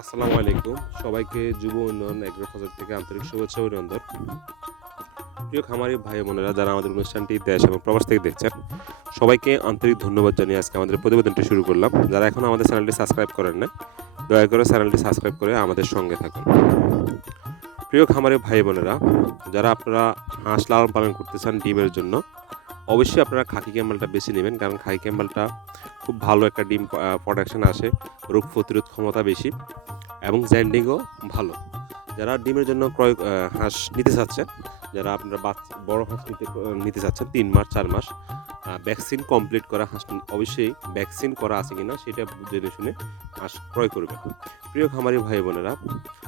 আসসালামু আলাইকুম। সবাইকে যুব উন্নয়ন এগ্রো ফাজার থেকে আন্তরিক শুভেচ্ছা অভিনন্দন। প্রিয় খামারি ভাই বোনেরা, যারা আমাদের অনুষ্ঠানটি দেশ এবং প্রবাস থেকে দেখছেন, সবাইকে আন্তরিক ধন্যবাদ জানিয়ে আজকে আমাদের প্রতিবেদনটি শুরু করলাম। যারা এখন আমাদের চ্যানেলটি সাবস্ক্রাইব করেন না দয়া করে চ্যানেলটি সাবস্ক্রাইব করে আমাদের সঙ্গে থাকুন। প্রিয় খামারি ভাই বোনেরা, যারা আপনারা হাঁস লালন পালন করতে চান ডিমের জন্য অবশ্যই আপনারা খাকি ক্যাম্বেলটা বেশি নেবেন, কারণ খাকি ক্যাম্বেলটা খুব ভালো একটা ডিম প্রোডাকশন আসে, রোগ প্রতিরোধ ক্ষমতা বেশি এবং জ্যান্ডিংও ভালো। যারা ডিমের জন্য ক্রয় হাঁস নিতে চাচ্ছেন, যারা আপনারা বাচ্চা বড় হাঁস নিতে নিতে চাচ্ছেন, তিন মাস, চার মাস ভ্যাকসিন কমপ্লিট করা হাঁস, অবশ্যই ভ্যাকসিন করা আছে কিনা সেটা জেনে শুনে হাঁস ক্রয় করবেন। প্রিয় খামারি ভাই বোনেরা,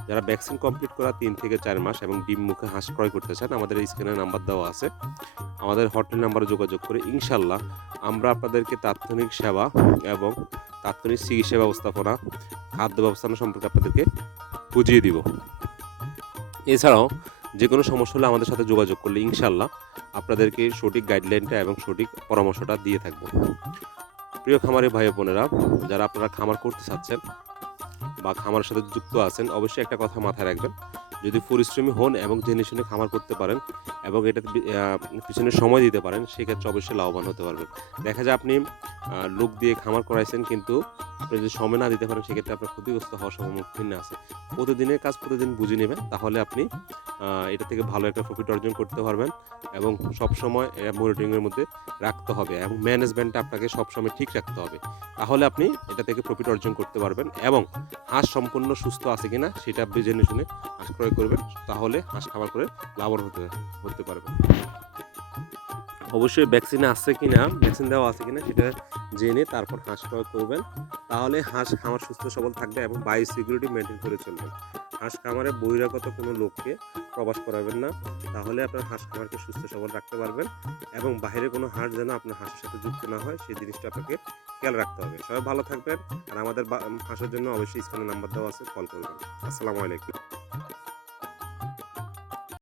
যারা ভ্যাকসিন কমপ্লিট করা তিন থেকে চার মাস এবং ডিম মুখে হাঁস ক্রয় করতে চান, আমাদের স্ক্রিনে নাম্বার দেওয়া আছে। আমাদের হটলাইন নাম্বারে যোগাযোগ করে ইনশাল্লাহ আমরা আপনাদেরকে তাৎক্ষণিক সেবা এবং তাৎক্ষণিক চিকিৎসা ব্যবস্থাপনা, খাদ্য ব্যবস্থাপনা সম্পর্কে আপনাদেরকে বুঝিয়ে দিব। এছাড়াও যে কোনো সমস্যা হলে আমাদের সাথে যোগাযোগ করলে ইনশাল্লাহ আপনাদেরকে সঠিক গাইডলাইনটা এবং সঠিক পরামর্শটা দিয়ে থাকব। প্রিয় খামারি ভাই বোনেরা, যারা আপনারা খামার করতে চাচ্ছেন বা খামারের সাথে যুক্ত আছেন, অবশ্যই একটা কথা মাথায় রাখবেন। যদি পরিশ্রমী হন এবং জেনে শুনে খামার করতে পারেন এবং এটা পিছনে সময় দিতে পারেন, সেক্ষেত্রে অবশ্যই লাভবান হতে পারবেন। দেখা যায় আপনি লোক দিয়ে খামার করাইছেন কিন্তু আপনি যদি সময় না দিতে পারেন, সেক্ষেত্রে আপনার ক্ষতিগ্রস্ত হওয়ার সম্মুখীন আছে। প্রতিদিনের কাজ প্রতিদিন বুঝে নেবেন, তাহলে আপনি এটা থেকে ভালো একটা প্রফিট অর্জন করতে পারবেন এবং সবসময় মনিটরিংয়ের মধ্যে রাখতে হবে এবং ম্যানেজমেন্টটা আপনাকে সবসময় ঠিক রাখতে হবে। তাহলে আপনি এটা থেকে প্রফিট অর্জন করতে পারবেন এবং হাঁস সম্পূর্ণ সুস্থ আছে কিনা সেটা জেনে শুনে হাঁস ক্রয় করবেন, তাহলে হাঁস খাবার করে লাভবান হতে হতে পারবেন। অবশ্যই ভ্যাকসিন আছে কিনা ভ্যাকসিন দেওয়া আছে কিনা সেটা জেনে তারপর হাঁস ক্রয় করবেন। তাহলে হাঁস খামার সুস্থ সবল থাকবে এবং বায়ো সিকিউরিটি মেনটেন করে চলবে। হাঁস খামারে বহিরাগত কোনো লোককে প্রবাস করাবেন না, তাহলে আপনার হাঁস খামারকে সুস্থ সবল রাখতে পারবেন এবং বাইরে কোনো হাঁস যেন আপনার হাঁসের সাথে যুক্ত না হয়, সেই জিনিসটা আপনাকে খেয়াল রাখতে হবে। সবাই ভালো থাকবেন আর আমাদের হাঁসের জন্য অবশ্যই স্ক্রিনে নাম্বার দেওয়া আছে, কল করবেন। আসসালামু আলাইকুম।